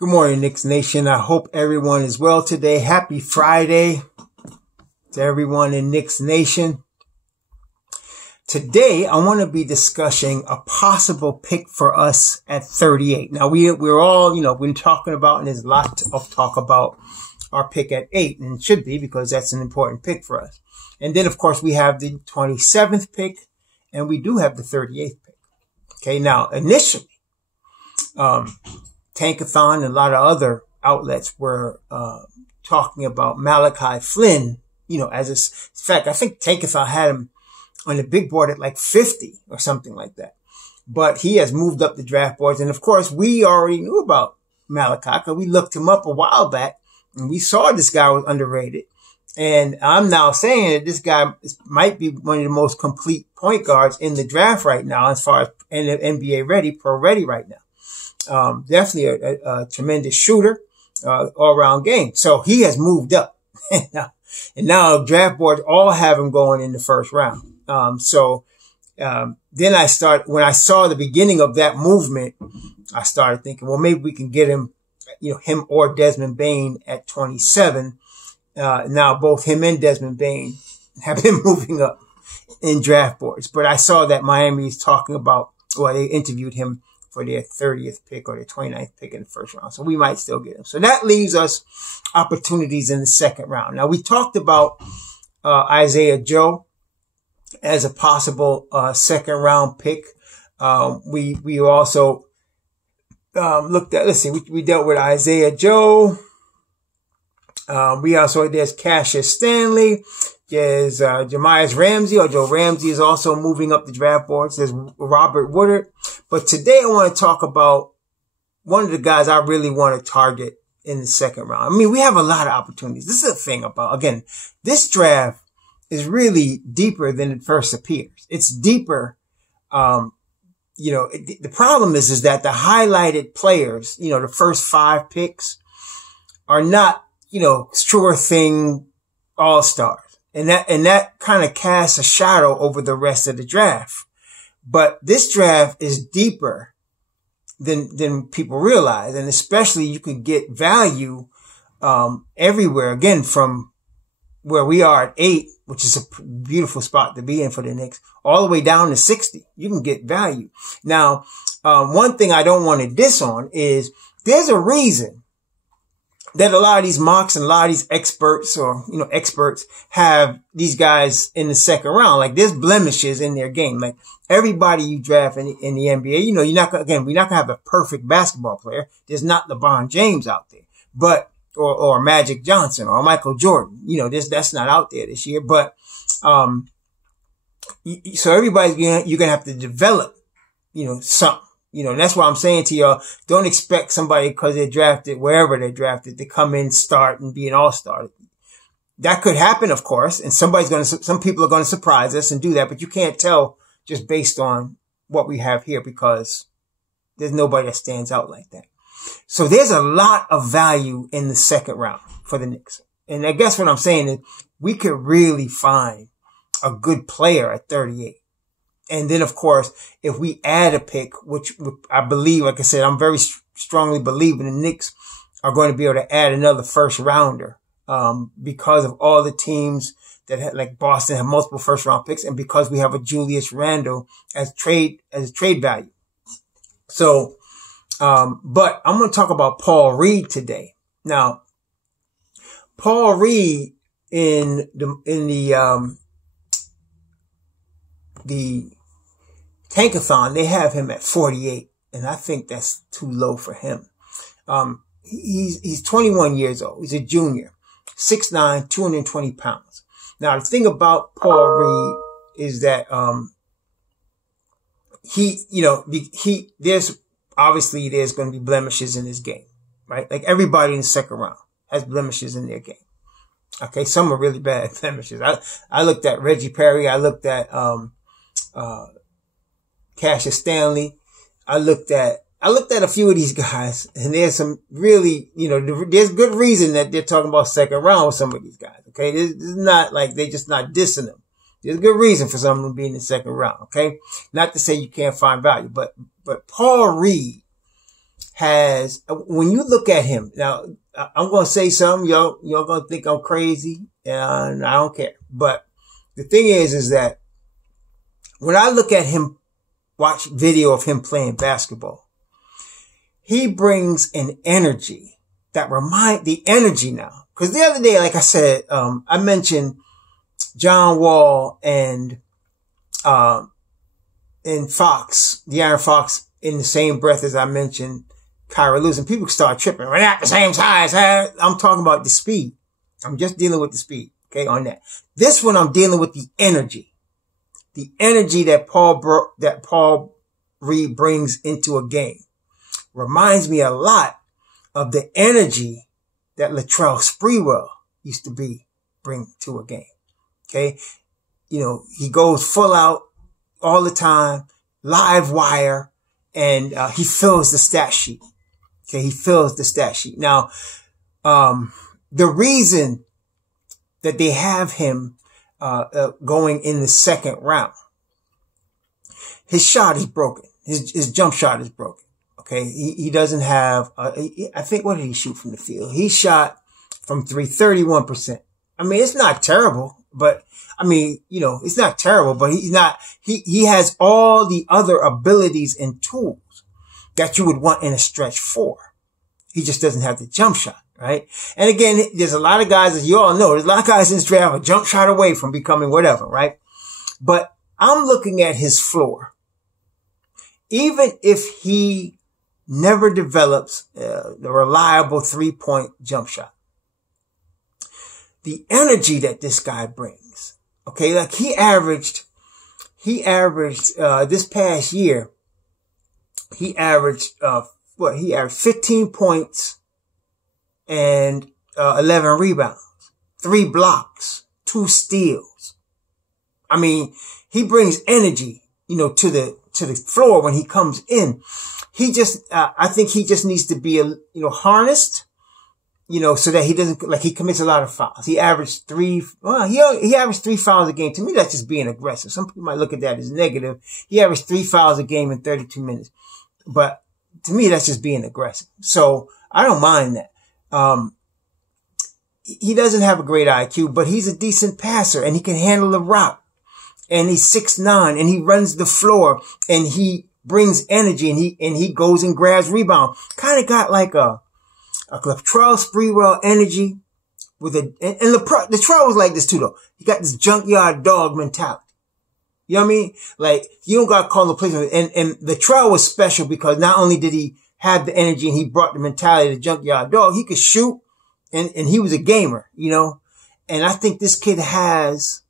Good morning, Knicks Nation. I hope everyone is well today. Happy Friday to everyone in Knicks Nation. Today, I want to be discussing a possible pick for us at 38. Now, we're all, been talking about, and there's a lot of talk about our pick at 8, and it should be because that's an important pick for us. And then, of course, we have the 27th pick, and we do have the 38th pick. Okay, now, initially, Tankathon and a lot of other outlets were talking about Malachi Flynn, as a fact. I think Tankathon had him on the big board at like 50 or something like that. But he has moved up the draft boards. And of course, we already knew about Malachi because we looked him up a while back and we saw this guy was underrated. And I'm now saying that this guy might be one of the most complete point guards in the draft right now as far as NBA ready, pro ready right now. Definitely a tremendous shooter, all around game. So he has moved up. and now draft boards all have him going in the first round. Then when I saw the beginning of that movement, I started thinking, well, maybe we can get him, him or Desmond Bane at 27. Now both him and Desmond Bane have been moving up in draft boards, but I saw that Miami is talking about, they interviewed him for their 30th pick or their 29th pick in the first round. So we might still get him. So that leaves us opportunities in the second round. Now we talked about, Isaiah Joe as a possible, second round pick. We also, looked at, we dealt with Isaiah Joe. There's Cassius Stanley. There's, Jamias Ramsey, or Joe Ramsey is also moving up the draft boards. There's Robert Woodard. But today I want to talk about one of the guys I really want to target in the second round. I mean, we have a lot of opportunities. This is the thing about, again, this draft is really deeper than it first appears. It's deeper. The problem is that the highlighted players, the first 5 picks are not, sure thing all-stars. And that kind of casts a shadow over the rest of the draft. But this draft is deeper than people realize. And especially you could get value, everywhere. Again, from where we are at 8, which is a beautiful spot to be in for the Knicks, all the way down to 60. You can get value. Now, one thing I don't want to diss on is there's a reason that a lot of these mocks and a lot of these experts have these guys in the second round. Like there's blemishes in their game. Like everybody you draft in the NBA, we're not going to have a perfect basketball player. There's not LeBron James out there, but, or Magic Johnson or Michael Jordan. That's not out there this year, but, so everybody's you're going to have to develop, something. And that's what I'm saying to y'all. Don't expect somebody because they're drafted, wherever they're drafted, to come in, start and be an all-star. That could happen, of course. And some people are going to surprise us and do that, but you can't tell just based on what we have here because there's nobody that stands out like that. So there's a lot of value in the second round for the Knicks. And I guess what I'm saying is we could really find a good player at 38. And then, of course, if we add a pick, which I believe, like I said, I'm very strongly believing the Knicks are going to be able to add another first rounder, because of all the teams that had, like Boston, have multiple first round picks, and because we have a Julius Randle as trade value. So, but I'm going to talk about Paul Reed today. Now, Paul Reed in the Tankathon, they have him at 48, and I think that's too low for him. He's 21 years old. He's a junior, 6'9", 220 pounds. Now, the thing about Paul Reed is that, there's going to be blemishes in his game, right? Like everybody in the second round has blemishes in their game. Okay. Some are really bad blemishes. I looked at Reggie Perry. I looked at, Cassius Stanley. I looked at a few of these guys, and there's some really, there's good reason that they're talking about second round with some of these guys. Okay. This is not like they're just not dissing them. There's a good reason for some of them being in the second round. Okay. Not to say you can't find value, but Paul Reed when you look at him, now I'm going to say something, y'all going to think I'm crazy, and I don't care. But the thing is that when I look at him, watch video of him playing basketball, he brings an energy that the energy now. Cause the other day, like I said, I mentioned John Wall and Fox, De'Aaron Fox, in the same breath as I mentioned Kyra Lewis, and people start tripping. We're not the same size. I'm talking about the speed. I'm just dealing with the speed. Okay. On that. This one, I'm dealing with the energy that Paul Reed brings into a game. Reminds me a lot of the energy that Latrell Sprewell used to bring to a game. Okay. He goes full out all the time, live wire, and he fills the stat sheet. Okay. He fills the stat sheet. Now, the reason that they have him, going in the second round, his shot is broken. His jump shot is broken. Okay. He doesn't have, I think, what did he shoot from the field? He shot from 31%. I mean, it's not terrible, but it's not terrible, but he has all the other abilities and tools that you would want in a stretch four. He just doesn't have the jump shot, right? And again, there's a lot of guys, as you all know, there's a lot of guys in this draft a jump shot away from becoming whatever, right? But I'm looking at his floor. Even if he never develops the reliable 3-point jump shot, the energy that this guy brings, okay, like he averaged this past year, he averaged 15 points and 11 rebounds, 3 blocks, 2 steals. I mean, he brings energy, to the floor when he comes in. He just, I think he just needs to be, harnessed, so that he doesn't, like, he commits a lot of fouls. He averaged 3 fouls a game. To me, that's just being aggressive. Some people might look at that as negative. He averaged 3 fouls a game in 32 minutes. But to me, that's just being aggressive. So I don't mind that. He doesn't have a great IQ, but he's a decent passer and he can handle the rock. And he's 6'9", and he runs the floor, and he brings energy, and he goes and grabs rebound. Kind of got like a Latrell Sprewell energy and Latrell was like this too, though. He got this junkyard dog mentality. You know what I mean? Like, you don't gotta call the police. And Latrell was special because not only did he have the energy and he brought the mentality of the junkyard dog, he could shoot, and he was a gamer, And I think this kid has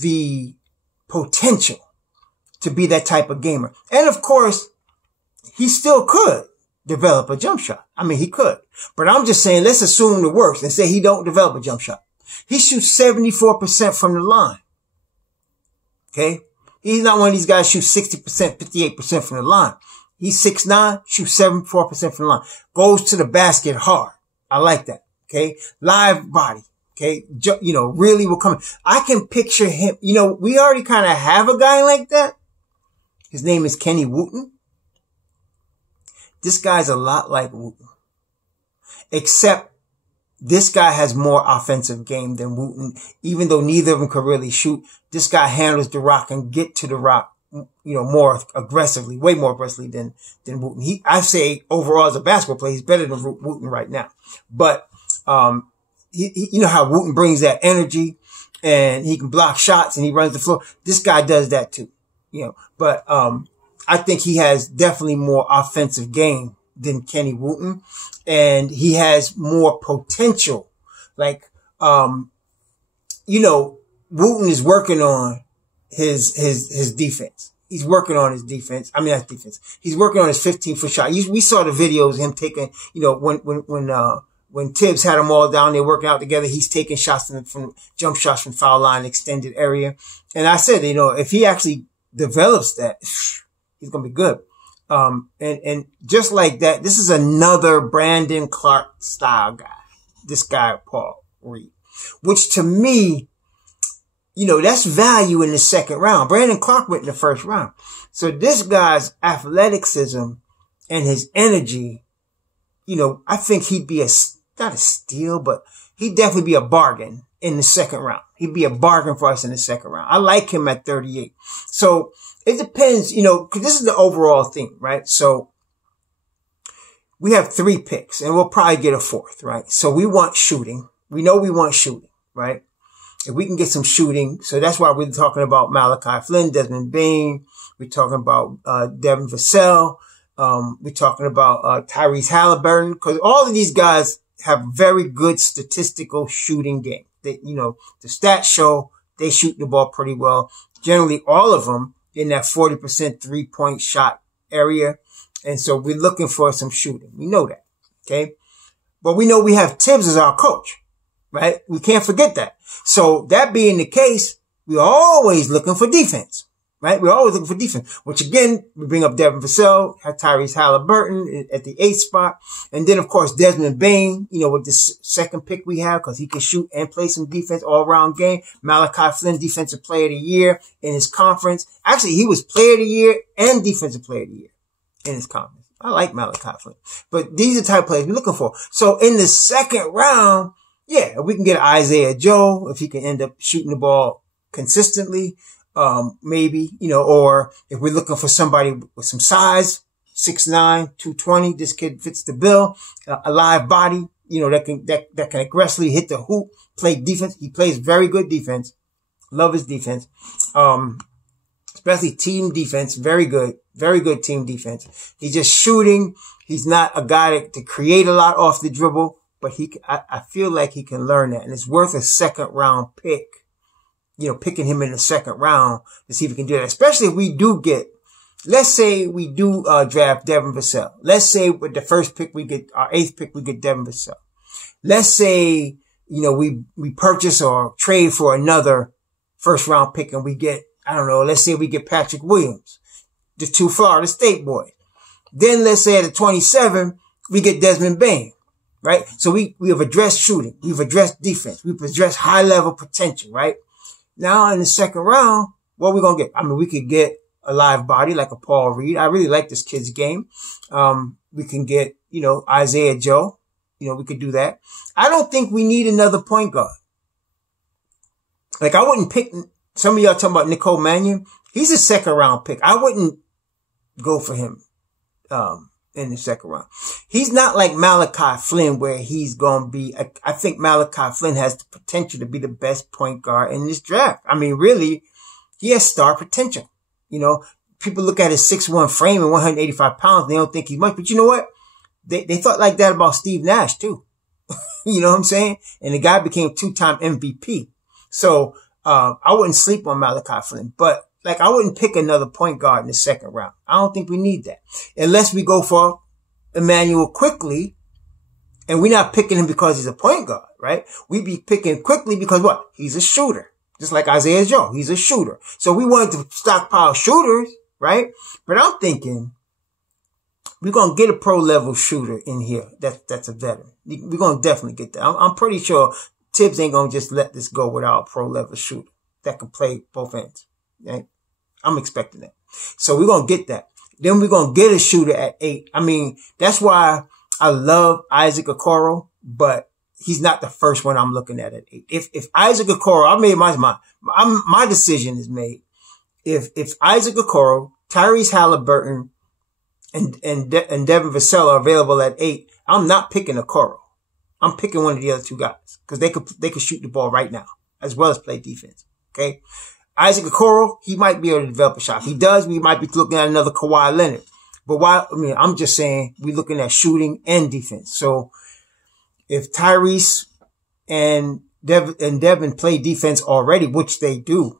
the potential to be that type of gamer. And of course, he still could develop a jump shot. I mean, he could. But I'm just saying, let's assume the worst and say he don't develop a jump shot. He shoots 74% from the line. Okay? He's not one of these guys who shoot 60%, 58% from the line. He's 6'9", shoots 74% from the line. Goes to the basket hard. I like that. Okay? Live body. Okay. Really will come. I can picture him. We already kind of have a guy like that. His name is Kenny Wooten. This guy's a lot like Wooten, except this guy has more offensive game than Wooten, even though neither of them could really shoot. This guy handles the rock and get to the rock, more aggressively, way more aggressively than Wooten. I say overall as a basketball player, he's better than Wooten right now. But, you know how Wooten brings that energy and he can block shots and he runs the floor. This guy does that too, but, I think he has definitely more offensive game than Kenny Wooten, and he has more potential. Like, Wooten is working on his defense. He's working on his defense. I mean, that's defense. He's working on his 15-foot shot. We saw the videos of him taking, when Tibbs had them all down there working out together, he's taking shots from jump shots from foul line, extended area. And I said, if he actually develops that, he's going to be good. And just like that, this is another Brandon Clark style guy. This guy, Paul Reed, which to me, that's value in the second round. Brandon Clark went in the first round. So this guy's athleticism and his energy, I think he'd be not a steal, but he'd definitely be a bargain in the second round. He'd be a bargain for us in the second round. I like him at 38. So it depends, because this is the overall thing, right? So we have 3 picks and we'll probably get a 4th, right? So we want shooting. We know we want shooting, right? If we can get some shooting. So that's why we're talking about Malachi Flynn, Desmond Bane. We're talking about, Devin Vassell. We're talking about, Tyrese Halliburton, because all of these guys have very good statistical shooting game. They, the stats show they shoot the ball pretty well. Generally, all of them in that 40% 3-point shot area. And so we're looking for some shooting. We know that. Okay. But we know we have Tibbs as our coach, right? We can't forget that. So that being the case, we're always looking for defense, right? We're always looking for defense, which again, we bring up Devin Vassell, have Tyrese Halliburton at the 8th spot. And then of course, Desmond Bane, with this second pick we have, cause he can shoot and play some defense all around game. Malachi Flynn, defensive player of the year in his conference. Actually, he was player of the year and defensive player of the year in his conference. I like Malachi Flynn, but these are the type of players we're looking for. So in the second round, yeah, if we can get Isaiah Joe, if he can end up shooting the ball consistently, maybe, or if we're looking for somebody with some size, 6'9", 220, this kid fits the bill, a live body, that can aggressively hit the hoop, play defense. He plays very good defense. Love his defense. Especially team defense. Very good team defense. He's just shooting. He's not a guy to create a lot off the dribble, but I feel like he can learn that, and it's worth a second round pick. Picking him in the second round to see if we can do that. Especially if we do get, let's say we do, draft Devin Vassell. Let's say with the first pick we get, our 8th pick, we get Devin Vassell. Let's say, we purchase or trade for another first round pick and we get, I don't know, let's say we get Patrick Williams, the 2 Florida State boys. Then let's say at 27, we get Desmond Bane, right? So we have addressed shooting. We've addressed defense. We've addressed high level potential, right? Now in the second round, what are we going to get? I mean, we could get a live body like a Paul Reed. I really like this kid's game. We can get, Isaiah Joe. We could do that. I don't think we need another point guard. Like I wouldn't pick, some of y'all talking about Nicole Mannion. He's a second round pick. I wouldn't go for him, in the second round. He's not like Malachi Flynn where he's going to be, I think Malachi Flynn has the potential to be the best point guard in this draft. I mean, really, he has star potential. People look at his 6'1" frame and 185 pounds. They don't think he's much, but you know what? They thought like that about Steve Nash too. You know what I'm saying? And the guy became 2-time MVP. So, I wouldn't sleep on Malachi Flynn, but like I wouldn't pick another point guard in the second round. I don't think we need that unless we go for Emmanuel Quickly, and we're not picking him because he's a point guard, right? We'd be picking Quickly because what? He's a shooter. Just like Isaiah Joe. He's a shooter. So we wanted to stockpile shooters, right? But I'm thinking we're going to get a pro level shooter in here. That's a veteran. We're going to definitely get that. I'm pretty sure Tibbs ain't going to just let this go without a pro level shooter that can play both ends. Right? I'm expecting that. So we're going to get that. Then we're going to get a shooter at 8. I mean, that's why I love Isaac Okoro, but he's not the first one I'm looking at 8. If Isaac Okoro, I made my mind. My decision is made. If Isaac Okoro, Tyrese Halliburton, and Devin Vassell are available at 8, I'm not picking Okoro. I'm picking one of the other 2 guys because they could shoot the ball right now as well as play defense. Okay. Isaac Okoro, he might be able to develop a shot. If he does, we might be looking at another Kawhi Leonard. But I'm just saying we're looking at shooting and defense. So if Tyrese and Devin play defense already, which they do,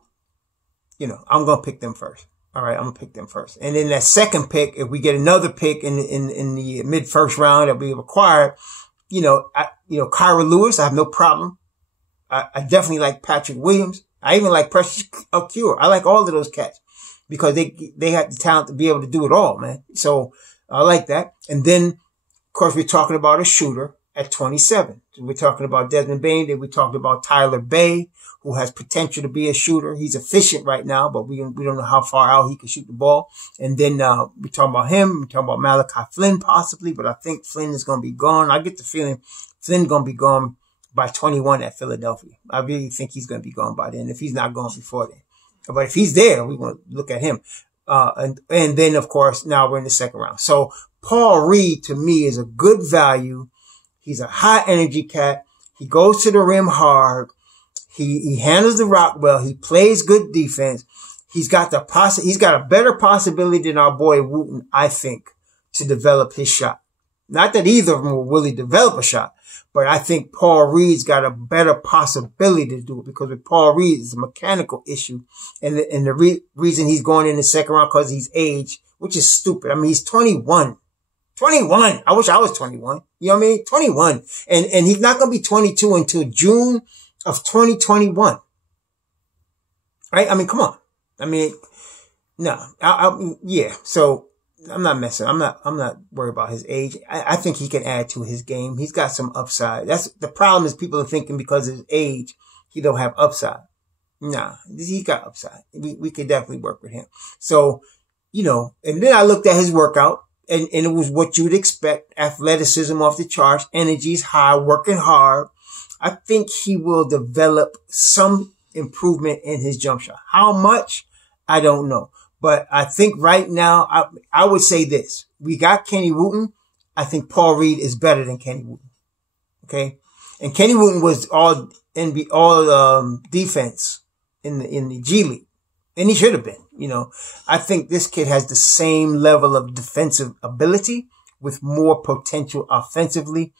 I'm going to pick them first. All right. I'm going to pick them first. And then that second pick, if we get another pick in the mid first round that we have acquired, Kyra Lewis, I have no problem. I definitely like Patrick Williams. I even like Precious Achiuwa. I like all of those cats because they have the talent to be able to do it all, man. So I like that. And then, of course, we're talking about a shooter. at 27. We're talking about Desmond Bane. Then we talked about Tyler Bay, who has potential to be a shooter. He's efficient right now, but we don't know how far out he can shoot the ball. And then we're talking about him. We're talking about Malachi Flynn possibly, but I think Flynn is going to be gone. I get the feeling Flynn's going to be gone by 21 at Philadelphia. I really think he's going to be gone by then, if he's not gone before then. But if he's there, we're going to look at him. And then, of course, now we're in the second round. So Paul Reed, to me, is a good value. He's a high energy cat. He goes to the rim hard. He handles the rock well. He plays good defense. He's got a better possibility than our boy Wooten, I think, to develop his shot. Not that either of them will really develop a shot, but I think Paul Reed's got a better possibility to do it, because with Paul Reed, it's a mechanical issue. And the reason he's going in the second round, because he's aged, which is stupid. I mean, he's 21. 21. I wish I was 21. You know what I mean? 21. And he's not going to be 22 until June of 2021. Right? I mean, come on. I mean, no. Yeah. So I'm not messing. I'm not worried about his age. I think he can add to his game. He's got some upside. That's the problem, is people are thinking because of his age, he don't have upside. Nah, he got upside. We could definitely work with him. So, and then I looked at his workout, and it was what you'd expect. Athleticism off the charts, energy's high, working hard. I think he will develop some improvement in his jump shot. How much? I don't know. But I think right now, I would say this. We got Kenny Wooten. I think Paul Reed is better than Kenny Wooten. Okay? And Kenny Wooten was all defense in the G League. And he should have been, I think this kid has the same level of defensive ability with more potential offensively.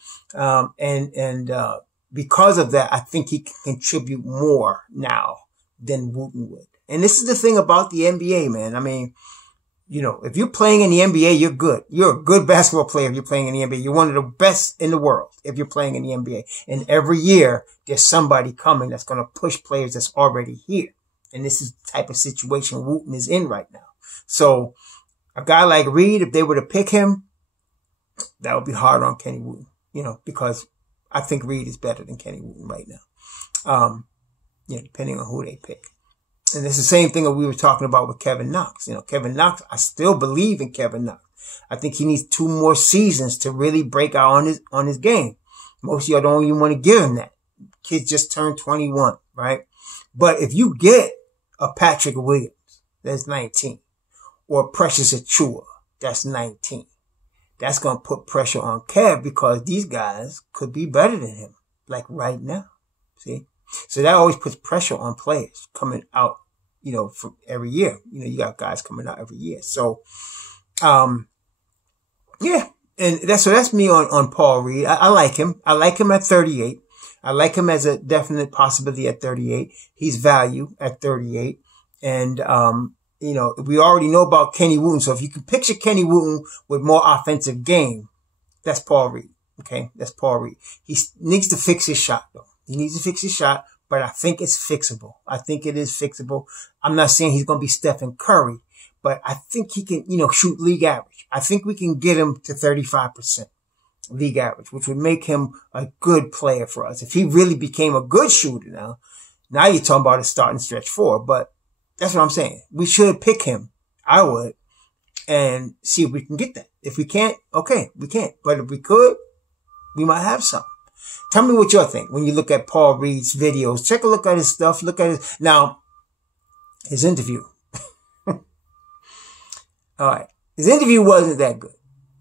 Because of that, I think he can contribute more now than Wooten would. And this is the thing about the NBA, man. I mean, if you're playing in the NBA, you're good. You're a good basketball player if you're playing in the NBA. You're one of the best in the world if you're playing in the NBA. And every year, there's somebody coming that's going to push players that's already here. And this is the type of situation Wooten is in right now. So a guy like Reed, if they were to pick him, that would be hard on Kenny Wooten, because I think Reed is better than Kenny Wooten right now. Depending on who they pick. And it's the same thing that we were talking about with Kevin Knox. Kevin Knox, I still believe in Kevin Knox. I think he needs 2 more seasons to really break out on his game. Most of y'all don't even want to give him that. Kid just turned 21, right? But if you get a Patrick Williams, that's 19, or Precious Achua, that's 19, that's going to put pressure on Kev, because these guys could be better than him, like right now. See? So that always puts pressure on players coming out, from every year. You got guys coming out every year. So, yeah. And that's me on Paul Reed. I like him. I like him at 38. I like him as a definite possibility at 38. He's value at 38. And, we already know about Kenny Wooten. So if you can picture Kenny Wooten with more offensive game, that's Paul Reed. Okay. That's Paul Reed. He needs to fix his shot though. He needs to fix his shot, but I think it's fixable. I think it is fixable. I'm not saying he's going to be Stephen Curry, but I think he can, shoot league average. I think we can get him to 35% league average, which would make him a good player for us. If he really became a good shooter now you're talking about a starting stretch 4, but that's what I'm saying. We should pick him. I would, and see if we can get that. If we can't, okay, we can't. But if we could, we might have something. Tell me what you think when you look at Paul Reed's videos. Take a look at his stuff. Look at his interview. All right. His interview wasn't that good.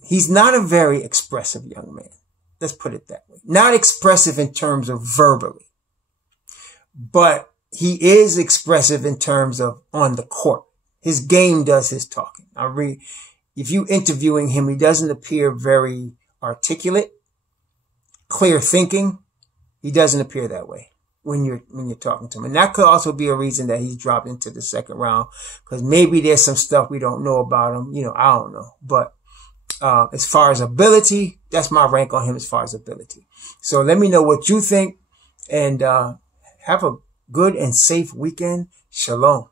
He's not a very expressive young man. Let's put it that way. Not expressive in terms of verbally, but he is expressive in terms of on the court. His game does his talking. If you interviewing him, he doesn't appear very articulate. Clear thinking, he doesn't appear that way when you're talking to him. And that could also be a reason that he's dropped into the second round, because maybe there's some stuff we don't know about him. I don't know. But as far as ability, that's my rank on him as far as ability. So let me know what you think, and have a good and safe weekend. Shalom.